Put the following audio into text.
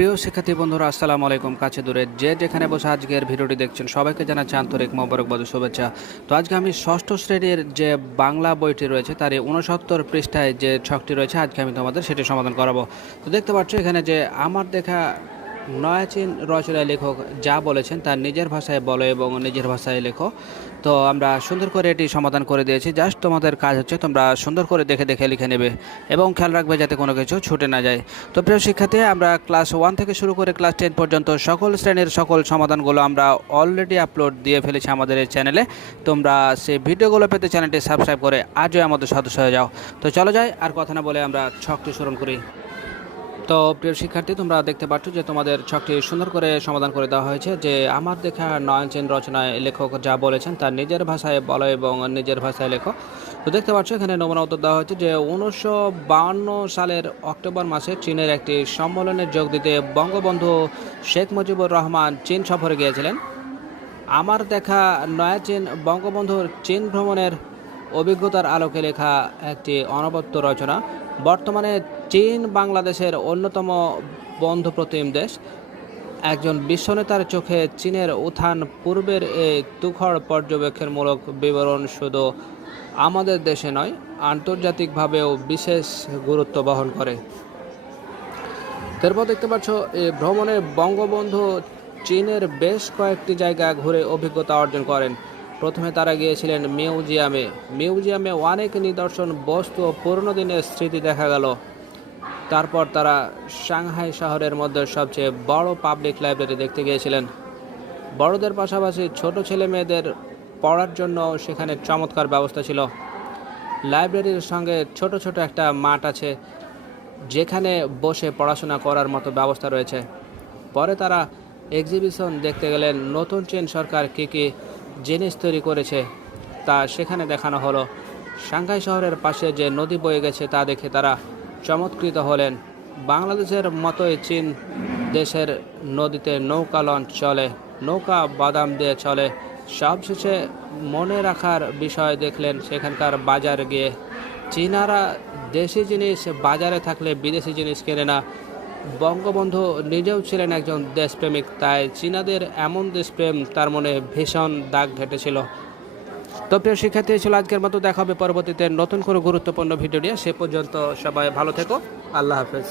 প্রিয় শিক্ষার্থী বন্ধুরা, আসসালামু আলাইকুম। কাছে দূরে যে যেখানে বসে আজকের ভিডিওটি দেখছেন, সবাইকে জানাচ্ছি আন্তরিক মোবারকবাদ শুভেচ্ছা। তো আজকে আমি ষষ্ঠ শ্রেণির যে বাংলা বইটি রয়েছে, তার এই উনসত্তর পৃষ্ঠায় যে ছকটি রয়েছে, আজকে আমি তোমাদের সেটি সমাধান করাবো। তো দেখতে পাচ্ছ এখানে যে আমার দেখা নয়াচীন রচনায় লেখক যা বলেছেন তার নিজের ভাষায় বলো এবং নিজের ভাষায় লেখো। তো আমরা সুন্দর করে এটি সমাধান করে দিয়েছি। জাস্ট তোমাদের কাজ হচ্ছে তোমরা সুন্দর করে দেখে দেখে লিখে নেবে এবং খেয়াল রাখবে যাতে কোনো কিছু ছুটে না যায়। তো প্রিয় শিক্ষার্থী, আমরা ক্লাস ওয়ান থেকে শুরু করে ক্লাস টেন পর্যন্ত সকল শ্রেণির সকল সমাধানগুলো আমরা অলরেডি আপলোড দিয়ে ফেলেছি আমাদের এই চ্যানেলে। তোমরা সেই ভিডিওগুলো পেতে চ্যানেলটি সাবস্ক্রাইব করে আজও আমাদের সদস্য হয়ে যাও। তো চলো যাই, আর কথা না বলে আমরা ছকটি স্মরণ করি। তো প্রিয় শিক্ষার্থী, তোমরা দেখতে পাচ্ছ যে তোমাদের ছকটি সুন্দর করে সমাধান করে দেওয়া হয়েছে যে আমার দেখা নয়নচেন রচনায় লেখক যা বলেছেন তার নিজের ভাষায় বলো এবং নিজের ভাষায় লেখো। তো দেখতে পাচ্ছ, এখানে নমুনা উত্তর দেওয়া হয়েছে যে উনিশশো সালের অক্টোবর মাসে চীনের একটি সম্মেলনে যোগ দিতে বঙ্গবন্ধু শেখ মুজিবুর রহমান চীন সফরে গিয়েছিলেন। আমার দেখা নয়া চীন বঙ্গবন্ধুর চীন ভ্রমণের অভিজ্ঞতার আলোকে লেখা একটি অনবদ্য রচনা। বর্তমানে চীন বাংলাদেশের অন্যতম বন্ধু প্রতিম দেশ। একজন বিশ্বনেতার চোখে চীনের উত্থান পূর্বের এই তুখড় পর্যবেক্ষণমূলক বিবরণ শুধু আমাদের দেশে নয়, আন্তর্জাতিকভাবেও বিশেষ গুরুত্ব বহন করে। তারপর দেখতে পাচ্ছ এই ভ্রমণে বঙ্গবন্ধু চীনের বেশ কয়েকটি জায়গা ঘুরে অভিজ্ঞতা অর্জন করেন। প্রথমে তারা গিয়েছিলেন মিউজিয়ামে। মিউজিয়ামে অনেক নিদর্শন, বস্তু ও পুরনো দিনের স্মৃতি দেখা গেল। তারপর তারা সাংহাই শহরের মধ্যে সবচেয়ে বড় পাবলিক লাইব্রেরি দেখতে গিয়েছিলেন। বড়দের পাশাপাশি ছোট ছেলে মেয়েদের পড়ার জন্য সেখানে চমৎকার ব্যবস্থা ছিল। লাইব্রেরির সঙ্গে ছোট ছোট একটা মাঠ আছে, যেখানে বসে পড়াশোনা করার মতো ব্যবস্থা রয়েছে। পরে তারা এক্সিবিশন দেখতে গেলেন, নতুন চীন সরকার কী কী জিনিস তৈরি করেছে, তা সেখানে দেখানো হলো। সাংঘাই শহরের পাশে যে নদী বয়ে গেছে তা দেখে তারা চমৎকৃত হলেন। বাংলাদেশের মতোই চীন দেশের নদীতে নৌকা লঞ্চ চলে, নৌকা বাদাম দিয়ে চলে। সবশেষে মনে রাখার বিষয় দেখলেন সেখানকার বাজার গিয়ে। চীনারা দেশি জিনিস বাজারে থাকলে বিদেশি জিনিস কেনে না বঙ্গবন্ধু নিজেও ছিলেন একজন দেশপ্রেমিক, তাই চীনাদের এমন দেশপ্রেম তার মনে ভীষণ দাগ ঘেটেছিল। তো প্রিয় শিক্ষার্থী ছিল আজকের মতো দেখা হবে পরবর্তীতে নতুন কোনো গুরুত্বপূর্ণ ভিডিও নিয়ে। সে পর্যন্ত সবাই ভালো থেকো। আল্লাহ হাফেজ।